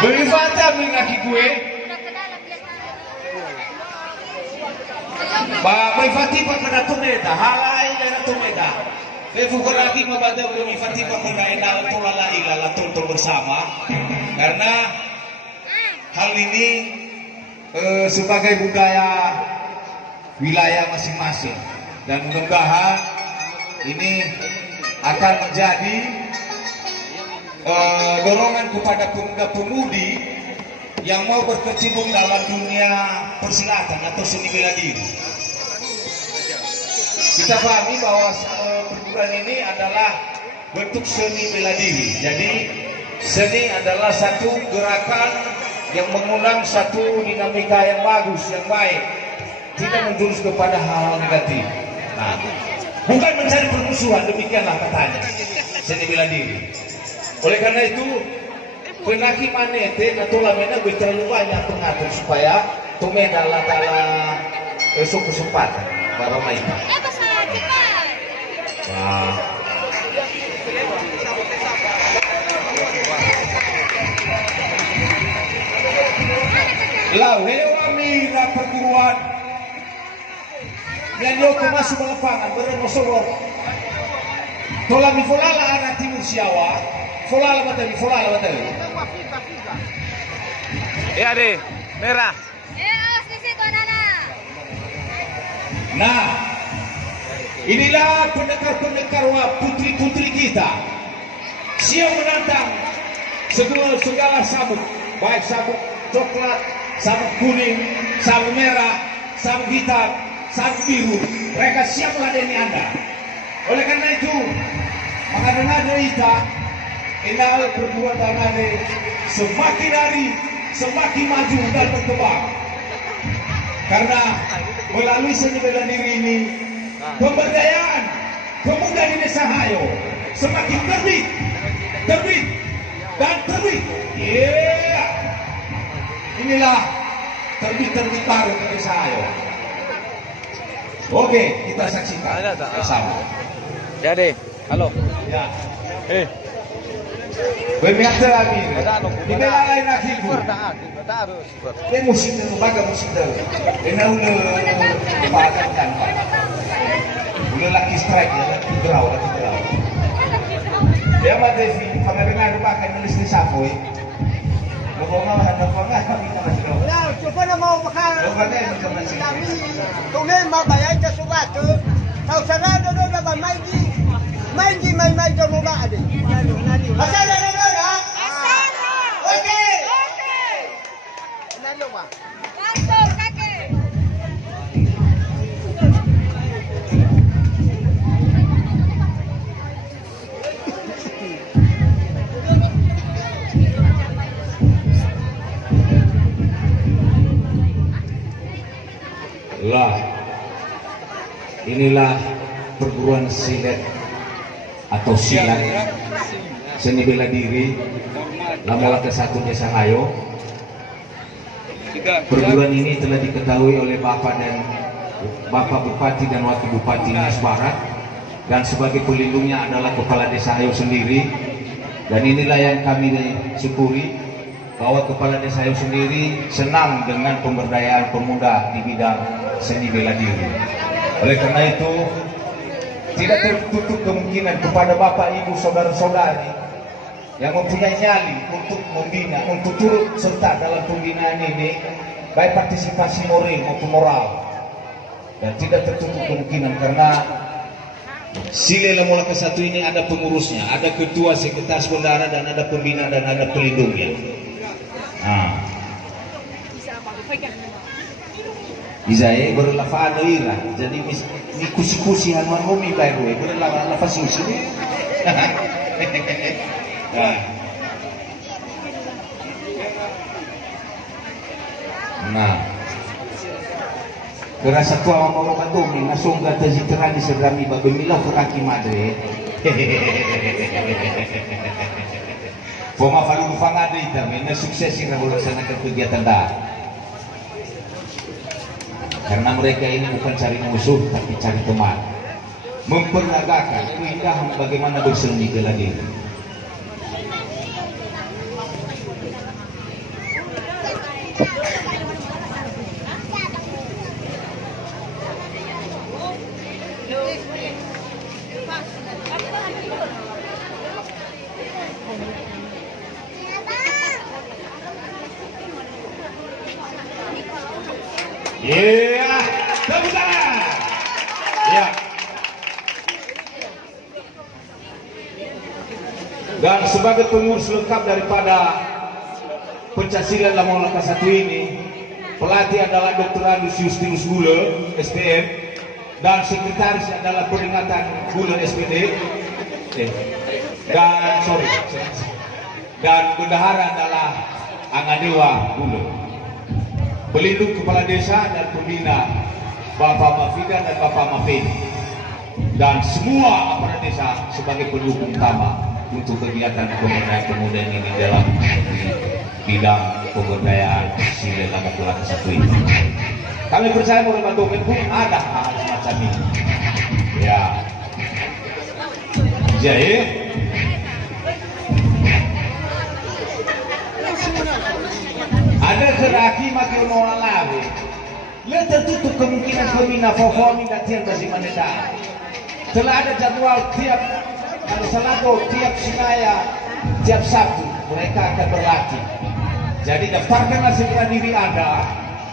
Beli macam ni laki gue. Ba Fatima kada tumeda, halai kada tumeda. Befukur lagi mabada beli Fatima kada enal tulala ilala tul bersama. Karena hal ini sebagai budaya wilayah masing-masing dan mudah-mudahan ini akan menjadi dorongan kepada pemuda-pemudi yang mau berkecimpung dalam dunia persilatan atau seni bela diri. Kita pahami bahwa perguruan ini adalah bentuk seni bela diri. Jadi seni adalah satu gerakan yang mengundang satu dinamika yang bagus, yang baik, tidak menjurus kepada hal-hal negatif. Nah, bukan mencari permusuhan, demikianlah katanya seni bela diri. Oleh karena itu, penaki manete atau lamena terlalu banyak pengatur supaya tumeda latala esok kesempatan para main. Nah. Lau hewamira perguruan yang dia masuk ke lapangan berenosor. Tola mi folala arah timur Siawa. Folala batali. Ya deh, merah. Awas di situ anak-anak. Nah, inilah pendekar-pendekar putri-putri kita. Siap menantang segala sabuk, baik sabuk coklat, sabuk kuning, sabuk merah, sabuk hitam, sabuk biru. Mereka siap meladeni Anda. Oleh karena itu, mengada-ngada kita, inal perguruan tanah semakin hari semakin maju dan berkembang. Karena melalui seni bela diri ini, pemberdayaan pemuda di Desa Hayo semakin terbit dan terbit. Yeah. Inilah terbit baru di Desa Hayo. Oke, kita saksikan bersama. Ya deh, halo. Ya. Bermiata lagi. Dibela lain lagi. Ini musim itu baga musim itu. Ini udah pakai kan. Udah laki strike ya, laki draw. Dia mati sih, kalau dengar pakai nulis di sapu. Kalau mau ada pengat kita masih dong. Nah, coba nak mau makan. Coba deh kita masih. Kau ni mau bayar ke surat tu. Kau sana dulu dah main kau mau ada. Asal dah dah. Okey. Lalu apa? Langsung kaki. Inilah perguruan silat atau silat seni bela diri Lamola ke-1 Desa Hayo. Perguruan ini telah diketahui oleh Bapak Bupati dan Wakil Bupati Nias Barat, dan sebagai pelindungnya adalah Kepala Desa Hayo sendiri. Dan inilah yang kami syukuri, bahwa Kepala Desa Hayo sendiri senang dengan pemberdayaan pemuda di bidang seni bela diri. Oleh karena itu, tidak tertutup kemungkinan kepada Bapak, Ibu, Saudara-saudari yang mempunyai nyali untuk membina, untuk turut serta dalam pembinaan ini, baik partisipasi moral. Dan tidak tertutup kemungkinan karena Sile Lamola ke-1 ini ada pengurusnya, ada ketua, sekretaris bendara, dan ada pembina dan ada pelindungnya. Nah, Izai berlafaan ira, jadi ni kusi-kusi hanuan homi baik gue, berlafaan susu. Nah, kerasa tua mau batumi, ngasong kata zikran di serami babemilah kaki madre. Poma falu fangade ita, mena sukses ira melaksanakan kegiatan dah. karena mereka ini bukan cari musuh tapi cari teman, memperagakan keindahan bagaimana berseni bela diri. Iya, tepuk tangan. Ya. Dan sebagai pengurus lengkap daripada pencaksilat Lamongan Langkah 1 ini, pelatih adalah Dr. Andus Justinus Gule, SPM, dan sekretaris adalah peringatan Gule SPD. Dan bendahara adalah Angadewa Gule. Pelindung kepala desa dan pembina Bapak Mafida dan Bapak Mafid, dan semua aparat desa sebagai pendukung utama untuk kegiatan pemberdayaan ini dalam bidang pemberdayaan silat Langkah 1 ini. Kami percaya bahwa dokumen pun ada hal semacam ini. Ya, jadi ada keraki maki ono alawi. Ya tertutup kemungkinan pembina performing dan tiap masih menetap. Telah ada jadwal tiap Selasa, tiap Sinaya, tiap Sabtu mereka akan berlatih. Jadi daftarkanlah segera diri Anda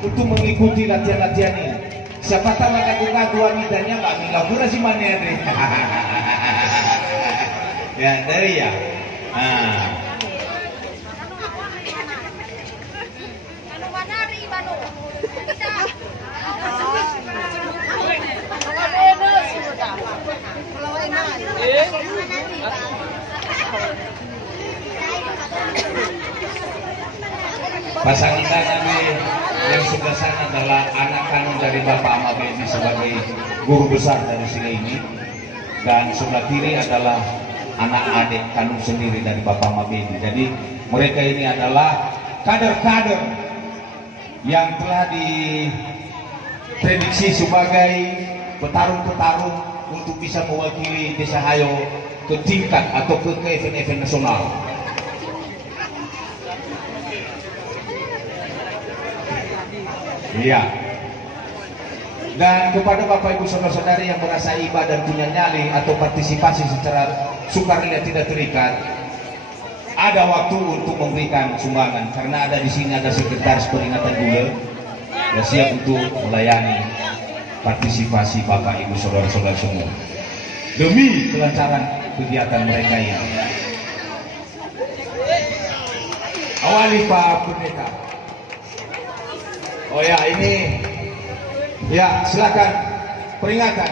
untuk mengikuti latihan-latihan ini. Siapa tahu lagu-lagu wanitanya Mbak Mila Pura si mana deh. Ya dari ya. Pasangan kami yang sebelah sana adalah anak kandung dari Bapak Ahmad Bedi sebagai guru besar dari sini ini, dan sebelah kiri adalah anak adik kandung sendiri dari Bapak Ahmad Bedi. Jadi mereka ini adalah kader-kader yang telah diprediksi sebagai petarung-petarung untuk bisa mewakili Desa Hayo ke tingkat atau ke event-event nasional. Iya. Dan kepada Bapak Ibu Saudara-saudari yang merasa iba dan punya nyali atau partisipasi secara sukarela tidak terikat, ada waktu untuk memberikan sumbangan karena ada di sini ada sekretaris peringatan Gule yang siap untuk melayani partisipasi Bapak Ibu Saudara-saudara semua demi kelancaran kegiatan mereka ini. Awali Pak Pendeta. Oh ya, ini ya, silakan peringatan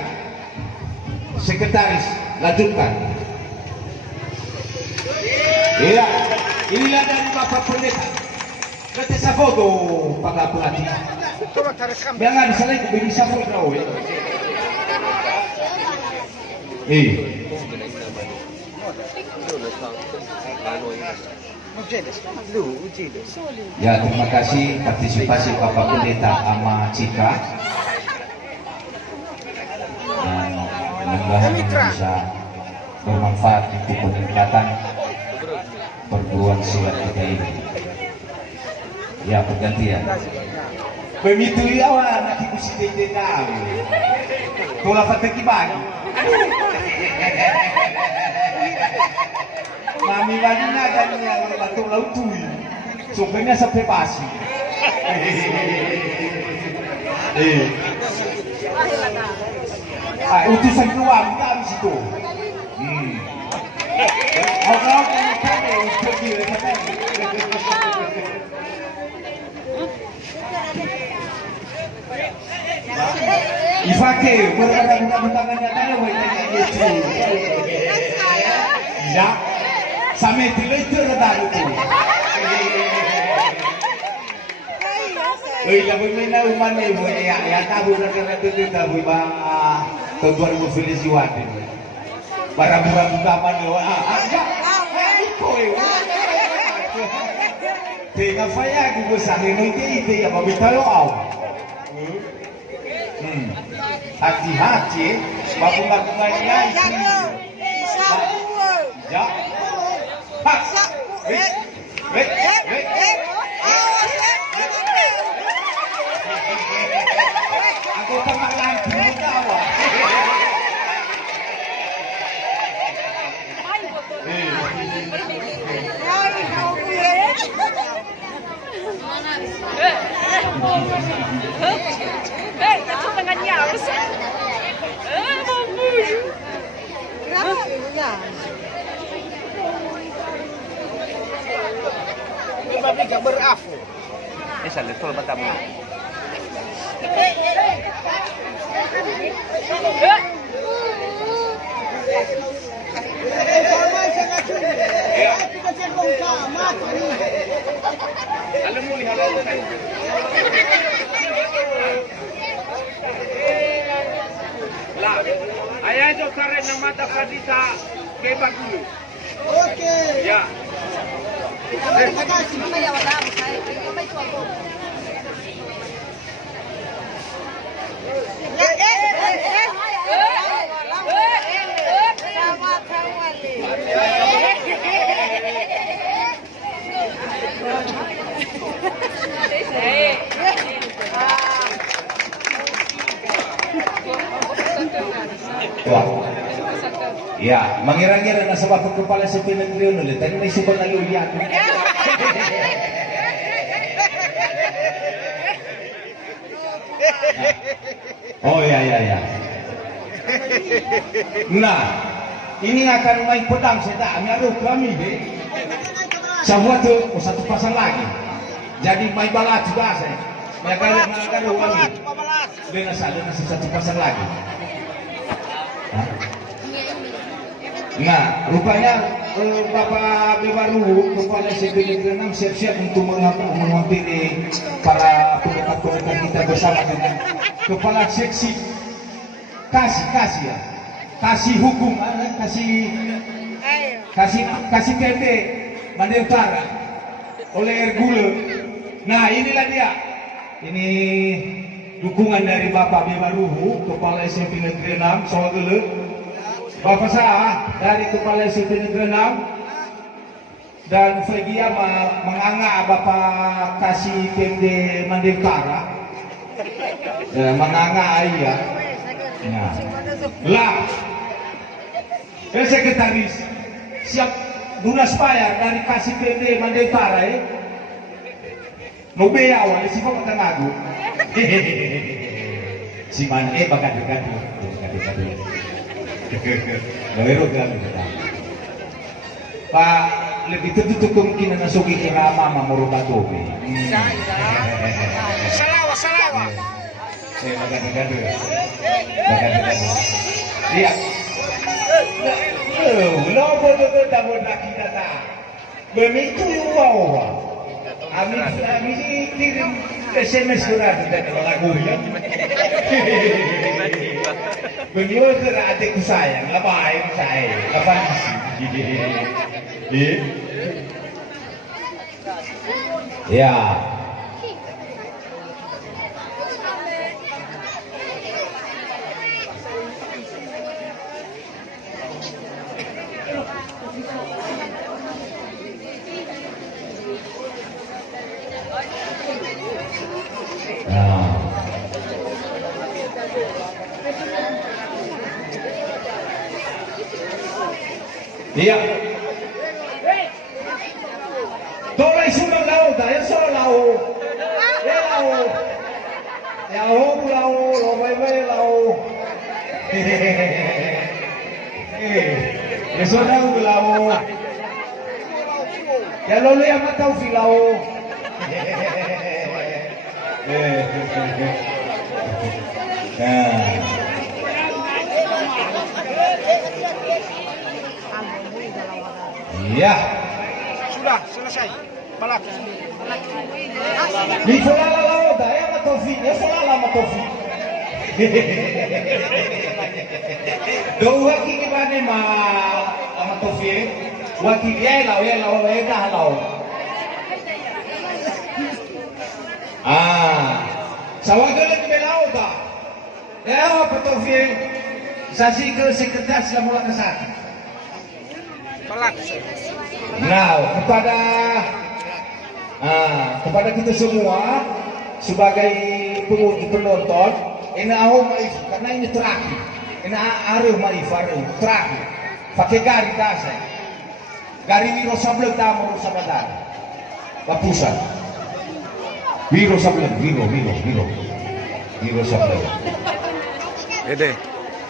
sekretaris lanjutkan. Iya, inilah dari Bapak Pendeta. Kita sa foto Pak Pelatih. Jangan saling bisa foto. Ya, terima kasih partisipasi Bapak Pendeta sama Cika. Mudah-mudahan bisa bermanfaat untuk peningkatan perguruan silat kita ini. Ya, pergantian. Begitu ya, nanti mesti detail. Kalau patah gimana? Mami banyak ada yang batu laut tuh, sopirnya sampai pasi. Utusan keluar kita habis itu. Kalau kamu pergi, Ifake, berada-ada tayo, ya, sampai dilecer tadi tu. Lagu mana umat ni, ya tahu nak tu tahu bang keluar filisi wadi. Barang-barang utama ni, Tengah saya aku besar ni ide ya, bagi tahu awak. hati-hati babungan-bungan nyai ya hak wait aku teman lampu tawa Tapi gak berafu. Ini sa litol matamu. alam mo lihat Lah, ayah jo kare ng mata kadita kay Bagulo. Oke. Ya. Terima kasih. Ya, mengira-ngira na sebab kepala si Pinagrion ulit. Tadi may subang naluliat. Oh ya. Nah, ini akan main pedang saya aduh kami deh. Semua tuh satu pasang lagi. Jadi main balat juga saya. Mereka kami. Dengan satu pasang lagi. Nah, rupanya Bapak Bebaru kepala SPB ke-6 siap-siap untuk menghampiri para pendekat-pendekat kita bersama dengan kepala seksi kasih hukum, kasih TP Mandai Utara oleh Ergule. Nah, inilah dia. Ini dukungan dari Bapak Bebaru kepala SMP Negeri 6 Sawagele. Bapak saya dari kepala SMP Negeri 6 dan Fegia menganga Bapak kasih PMD Mandai Utara. Menganga ayah. Nah, lah, sekretaris siap lunas bayar dari kasih PMD Mandai Utara mau bayar awal si Bapak Tanagu. Si Mane bakal dekat. Baru kan Pak, lebih tentu kemungkinan nasuki kirama mamurubah tobe. Salawa. Saya bakal dekat. Iya. Lo boleh dapat kita tak. Begitu juga. Amin kirim SMS surat dari lagu ya. Beliau kira adikku sayang, ngapain saya? Kapan sih? Ya. Iya. Tolong sudah lau, dah sudah lau. Lau, lo lau. Sudah lau. Ya lo yang tahu filau. Iya. Sudah selesai. Balak. Di fulala lao da ya matofi, ya fulala matofi. Do waki ni bane ma matofi, waki ya lao dah lao. Sawagale ni lao da. Ya, betul Fie. Sasi ke sekretaris yang mula kesan. Nah, kepada kita semua sebagai penonton, ini aku maif karena ini terakhir. Ini arif maif terakhir. Pakai garis dasar. Garis wiro sableng tamu sabadan. Lapusan. Wiro sableng, wiro sableng. Ede.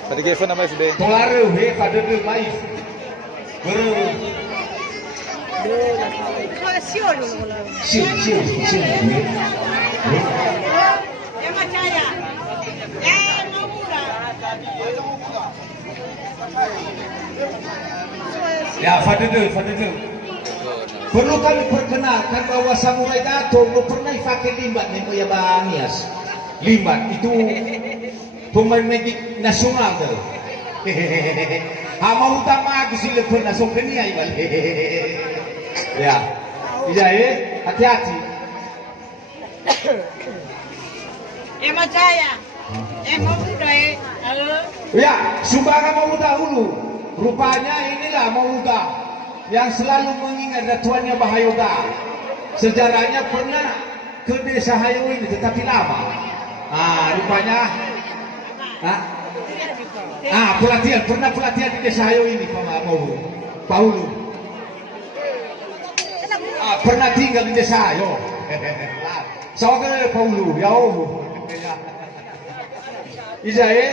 Tadi Kevin nama Ede. Tolare he pada de maif. Siu. Ya, Fadil. Perlu kami perkenalkan bahwa Samurai Dato pernah pakai limbat nih ya Bang Yas. Limbat itu pemain medik nasional tuh. Mau utama aku sih lebih nasional ini aja. Ya, iya hati-hati. Emang saya, emang udah Ya, Sumbangan mau dahulu. Rupanya inilah mau yang selalu mengingat datuannya Bahayoga. Sejarahnya pernah ke desa Hayo ini tetapi lama. Rupanya pernah pelatihan di desa Hayo ini Pak Hulu. Pernah tinggal di desa Hayo. Soalnya Pak Hulu, ya Izae.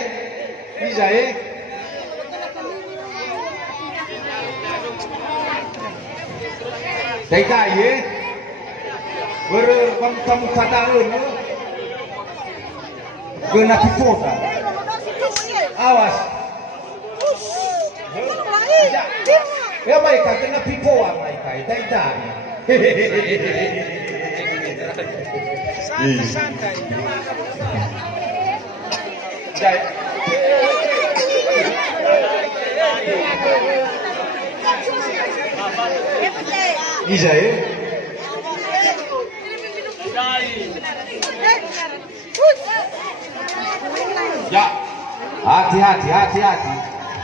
Dai berkamu kataun kena pipota. Awas. Ya mereka kena pipoa mereka. Dai. santai. Izae. Ya,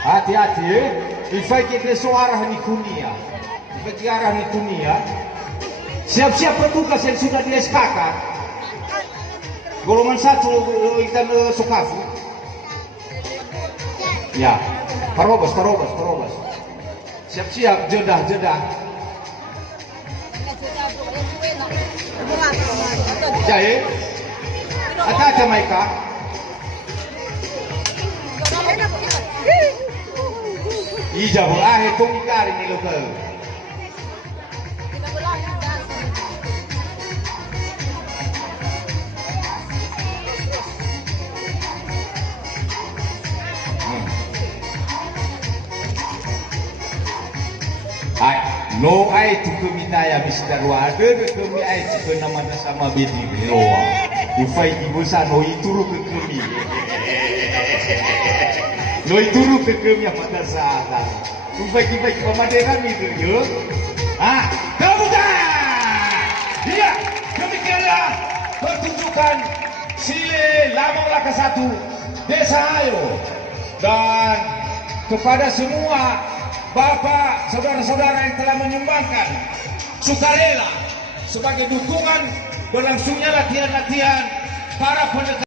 hati-hati. Ifai kita suara di dunia. Siap-siap petugas yang sudah di SKK. Golongan 1 ikan Sokafu. Ya, parobas. Siap-siap jedah. Jahe. Hati-hati mereka. Ijab itong ikari ni lokal. No ay tukumitaya Mr. Wader kami ay tuku nama sama bedi loa. Ufai ibusan no ituru ke kami. No ituru ke kami pada saat. Ufai pemaderan itu yo. Kamu dah. Iya, demikianlah pertunjukan Sile Lamang Laka 1 Desa Hayo. Dan kepada semua Bapak, saudara-saudara yang telah menyumbangkan sukarela sebagai dukungan berlangsungnya latihan-latihan para pendekar.